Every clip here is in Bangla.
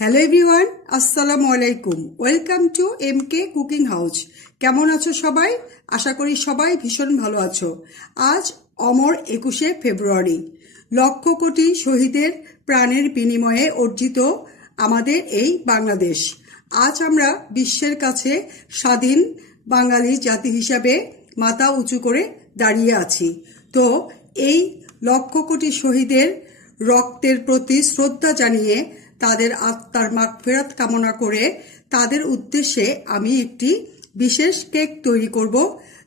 হ্যালো এভরিওয়ান আসসালামু আলাইকুম welcome to M K cooking house কেমন আছো সবাই? আশা করি সবাই ভীষণ ভালো আছো। আজ অমর একুশে ফেব্রুয়ারি। লক্ষ কোটি শহীদের প্রাণের বিনিময়ে অর্জিত আমাদের এই বাংলাদেশ। আজ আমরা বিশ্বের কাছে স্বাধীন বাঙালি জাতি হিসাবে মাথা উঁচু করে দাঁড়িয়ে আছি। তো এই লক্ষ কোটি শহীদের রক্তের প্রতি শ্রদ্ধা জানিয়ে তাদের আত্মার মাগফেরাত কামনা করে তাদের উদ্দেশ্যে আমি একটি বিশেষ কেক তৈরি করব,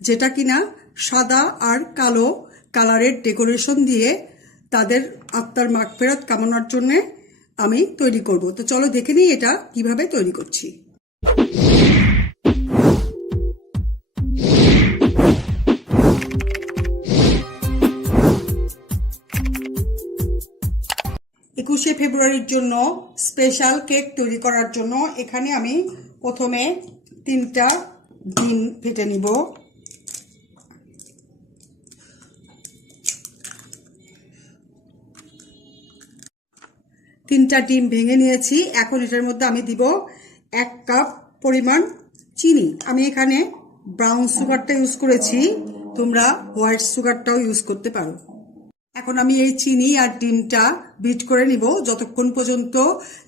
যেটা কিনা সাদা আর কালো কালারের ডেকোরেশন দিয়ে তাদের আত্মার মাগফেরাত কামনার জন্য আমি তৈরি করব। তো চলো দেখে নিই এটা কীভাবে তৈরি করছি। একুশে ফেব্রুয়ারির জন্য স্পেশাল কেক তৈরি করার জন্য এখানে আমি প্রথমে তিনটা ডিম ফেটে নিব। তিনটা ডিম ভেঙে নিয়েছি। এখন এটার মধ্যে আমি দিব এক কাপ পরিমাণ চিনি। আমি এখানে ব্রাউন সুগারটা ইউজ করেছি। তোমরা হোয়াইট সুগারটাও ইউজ করতে পারো। এখন আমি এই চিনি আর ডিমটা বিট করে নিব। যতক্ষণ পর্যন্ত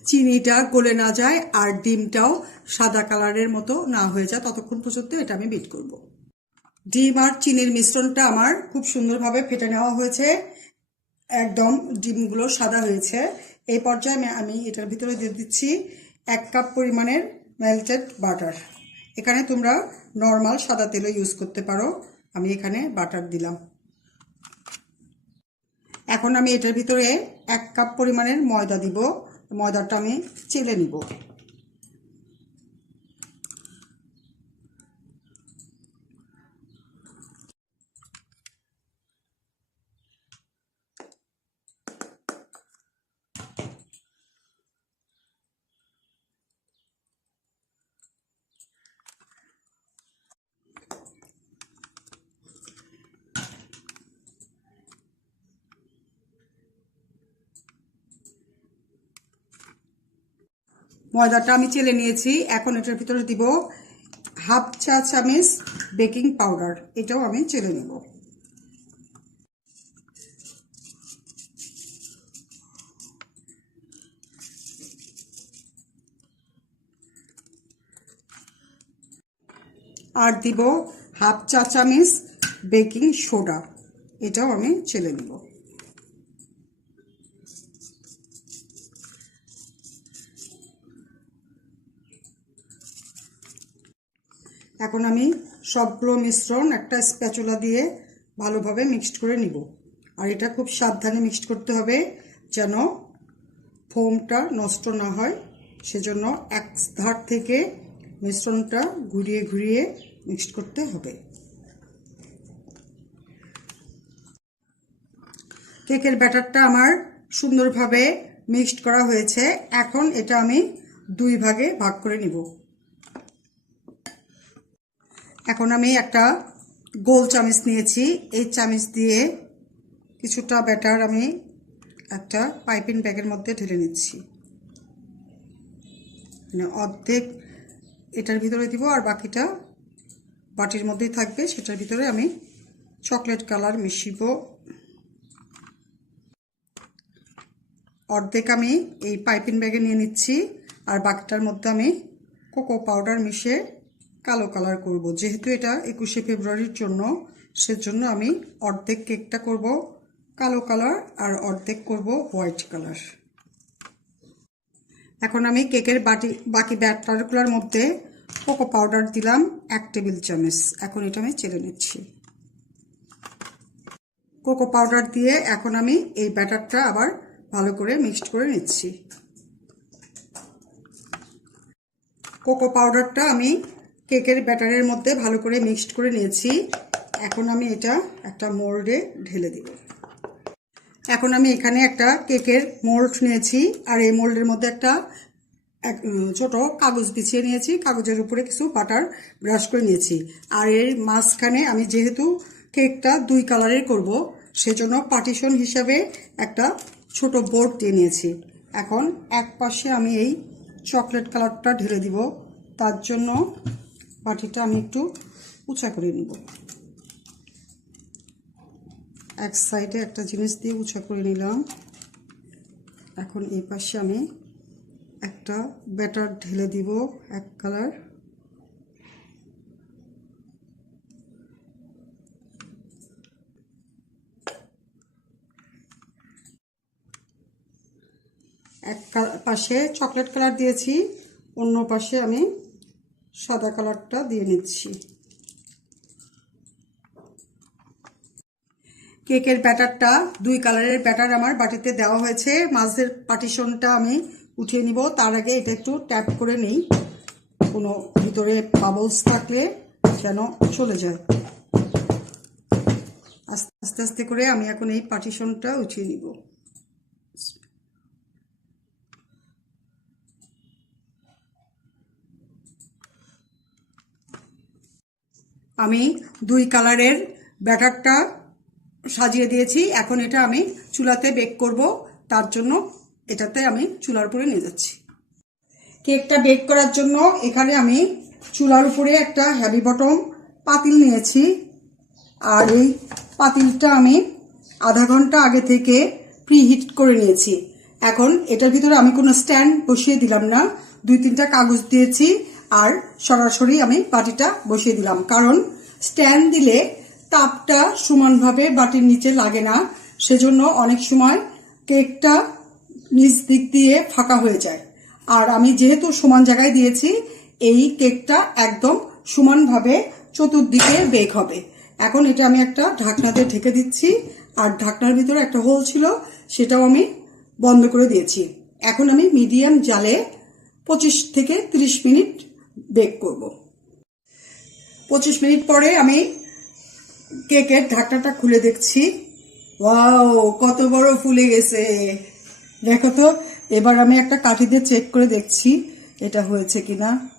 চিনিটা গলে না যায় আর ডিমটাও সাদা কালারের মতো না হয়ে যায়, ততক্ষণ পর্যন্ত এটা আমি বিট করব। ডিম আর চিনির মিশ্রণটা আমার খুব সুন্দরভাবে ফেটে নেওয়া হয়েছে। একদম ডিমগুলো সাদা হয়েছে। এই পর্যায়ে আমি- এটার ভিতরে দিয়ে দিচ্ছি এক কাপ পরিমাণের মেল্টেড বাটার এখানে তোমরা নর্মাল সাদা তেলও ইউজ করতে পারো। আমি এখানে বাটার দিলাম। এখন আমি এটার ভিতরে এক কাপ পরিমাণের ময়দা দিব। ময়দাটা আমি চেলে নিব। ময়দাটা আমি চেলে নিয়েছি। এখন এটার ভিতরে দিব হাফ চা চামচ বেকিং পাউডার। এটাও আমি চেলে নেব। আর দিব হাফ চা চামচ বেকিং সোডা। এটাও আমি চেলে নেব। এখন আমি সবগুলো মিশ্রণ একটা স্প্যাচুলা দিয়ে ভালোভাবে মিক্সড করে নিব। আর এটা খুব সাবধানে মিক্সড করতে হবে যেন ফোমটা নষ্ট না হয়। সেজন্য এক ধার থেকে মিশ্রণটা ঘুরিয়ে ঘুরিয়ে মিক্সড করতে হবে। কেকের ব্যাটারটা আমার সুন্দরভাবে মিক্সড করা হয়েছে। এখন এটা আমি দুই ভাগে ভাগ করে নিব। এখন আমি একটা গোল চামিচ নিয়েছি। এই চামিচ দিয়ে কিছুটা ব্যাটার আমি একটা পাইপিং ব্যাগের মধ্যে ঢেলে নিচ্ছি। মানে অর্ধেক এটার ভিতরে দিব আর বাকিটা বাটির মধ্যেই থাকবে। সেটার ভিতরে আমি চকলেট কালার মিশিব। অর্ধেক আমি এই পাইপিং ব্যাগে নিয়ে নিচ্ছি আর বাকিটার মধ্যে আমি কোকো পাউডার মিশিয়ে কালো কালার করব। যেহেতু এটা একুশে ফেব্রুয়ারির জন্য, সেজন্য আমি অর্ধেক কেকটা করব কালো কালার আর অর্ধেক করব হোয়াইট কালার। এখন আমি কেকের বাটি, বাকি ব্যাটারগুলোর মধ্যে কোকো পাউডার দিলাম এক টেবিল চামচ। এখন এটা আমি চেলে নিচ্ছি। কোকো পাউডার দিয়ে এখন আমি এই ব্যাটারটা আবার ভালো করে মিক্সড করে নিচ্ছি। কোকো পাউডারটা আমি কেকের ব্যাটারের মধ্যে ভালো করে মিক্সড করে নিয়েছি। এখন আমি এটা একটা মোল্ডে ঢেলে দিব। এখন আমি এখানে একটা কেকের মোল্ড নিয়েছি আর এই মোল্ডের মধ্যে একটা এক ছোট কাগজ বিছিয়ে নিয়েছি। কাগজের উপরে কিছু বাটার ব্রাশ করে নিয়েছি। আর এর মাঝখানে আমি যেহেতু কেকটা দুই কালারের করব, সেজন্য পার্টিশন হিসাবে একটা ছোট বোর্ড দিয়ে নিয়েছি। এখন এক পাশে আমি এই চকলেট কালারটা ঢেলে দিব। তার জন্য বাটিটা আমি একটু উঁচা করে নিব। এক সাইডে একটা জিনিস দিয়ে উঁচা করে নিলাম। এখন এই পাশে আমি একটা ব্যাটার ঢেলে দিব এক কালার। এক পাশে চকলেট কালার দিয়েছি, অন্য পাশে আমি সাদা কালারটা দিয়ে নিচ্ছি। কেকের ব্যাটারটা, দুই কালারের ব্যাটার আমার বাটিতে দেওয়া হয়েছে। মাঝের পার্টিশনটা আমি উঠিয়ে নিব। তার আগে এটা একটু ট্যাপ করে নেই। কোনো ভিতরে বাবলস থাকলে যেন চলে যায়। আস্তে আস্তে আস্তে করে আমি এখন এই পার্টিশনটা উঠিয়ে নিব। আমি দুই কালারের ব্যাটারটা সাজিয়ে দিয়েছি। এখন এটা আমি চুলাতে বেক করব। তার জন্য এটাতে আমি চুলার উপরে নিয়ে যাচ্ছি। কেকটা বেক করার জন্য এখানে আমি চুলার উপরে একটা হ্যাভি বটম পাতিল নিয়েছি। আর এই পাতিলটা আমি আধা ঘণ্টা আগে থেকে প্রিহিট করে নিয়েছি। এখন এটার ভিতরে আমি কোনো স্ট্যান্ড বসিয়ে দিলাম না। দুই তিনটা কাগজ দিয়েছি। আর সরাসরি আমি বাটিটা বসিয়ে দিলাম। কারণ স্ট্যান্ড দিলে তাপটা সমানভাবে বাটির নিচে লাগে না, সেজন্য অনেক সময় কেকটা নিচ দিক দিয়ে ফাঁকা হয়ে যায়। আর আমি যেহেতু সমান জায়গায় দিয়েছি, এই কেকটা একদম সমানভাবে চতুর্দিকে বেক হবে। এখন এটা আমি একটা ঢাকনা দিয়ে ঢেকে দিচ্ছি, আর ঢাকনার ভিতরে একটা হোল ছিল, সেটাও আমি বন্ধ করে দিয়েছি। এখন আমি মিডিয়াম জালে পঁচিশ থেকে তিরিশ মিনিট বেক করব। পঁচিশ মিনিট পরে আমি কেকের ঢাকনাটা খুলে দেখছি। ওয়াও, কত বড় ফুলে গেছে। দেখো তো, এবার আমি একটা কাঠি দিয়ে চেক করে দেখছি, এটা হয়েছে কিনা।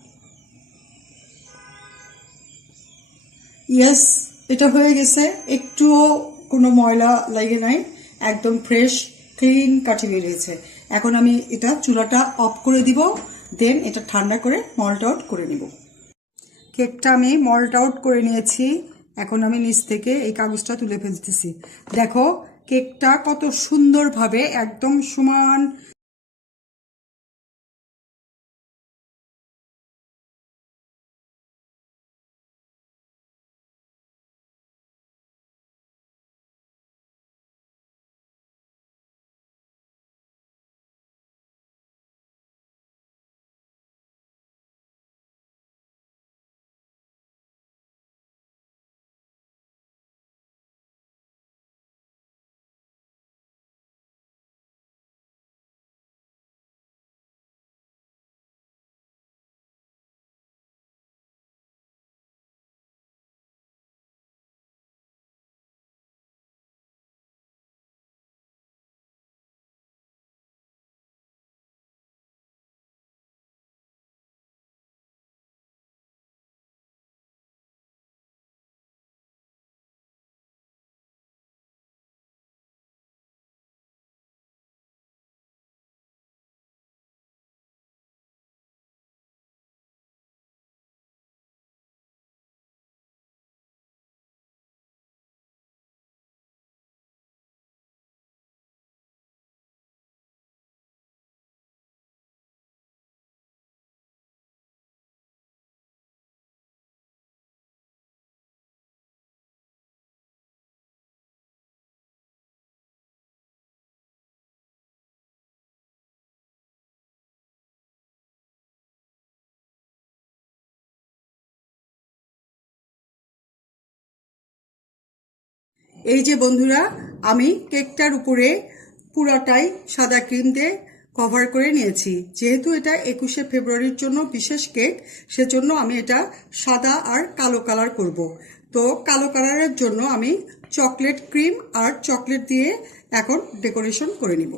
ইয়েস এটা হয়ে গেছে। একটুও কোনো ময়লা লাগে নাই, একদম ফ্রেশ ক্লিন কাঠি বেরিয়েছে। এখন আমি এটা চুলাটা অফ করে দিব। দেন এটা ঠান্ডা করে মল্ট আউট করে নিব। কেকটা আমি মল্ট আউট করে নিয়েছি। এখন আমি নিচ থেকে এই কাগজটা তুলে ফেলতেছি। দেখো, কেকটা কত সুন্দরভাবে একদম সমান এই যে বন্ধুরা, আমি কেকটার উপরে পুরোটাই সাদা ক্রিম দিয়ে কভার করে নিয়েছি যেহেতু এটা একুশে ফেব্রুয়ারির জন্য বিশেষ কেক, সেজন্য আমি এটা সাদা আর কালো কালার করব। তো কালো কালারের জন্য আমি চকলেট ক্রিম আর চকলেট দিয়ে এখন ডেকোরেশন করে নিব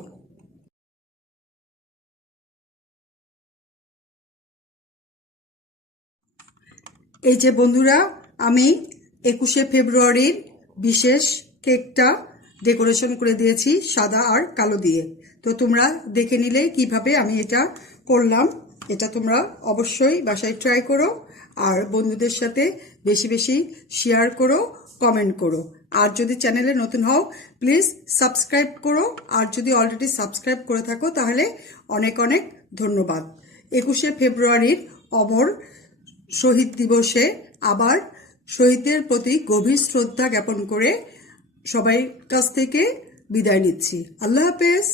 এই যে বন্ধুরা, আমি একুশে ফেব্রুয়ারির বিশেষ কেকটা ডেকোরেশন করে দিয়েছি সাদা আর কালো দিয়ে। তো তোমরা দেখে নিলে কীভাবে আমি এটা করলাম। এটা তোমরা অবশ্যই বাসায় ট্রাই করো আর বন্ধুদের সাথে বেশি বেশি শেয়ার করো কমেন্ট করো। আর যদি চ্যানেলে নতুন হও প্লিজ সাবস্ক্রাইব করো। আর যদি অলরেডি সাবস্ক্রাইব করে থাকো, তাহলে অনেক অনেক ধন্যবাদ। একুশে ফেব্রুয়ারির অমর শহীদ দিবসে আবার শহীদদের প্রতি গভীর শ্রদ্ধা জ্ঞাপন করে সবাই কাছ থেকে বিদায় নিচ্ছি। আল্লাহ হাফেজ।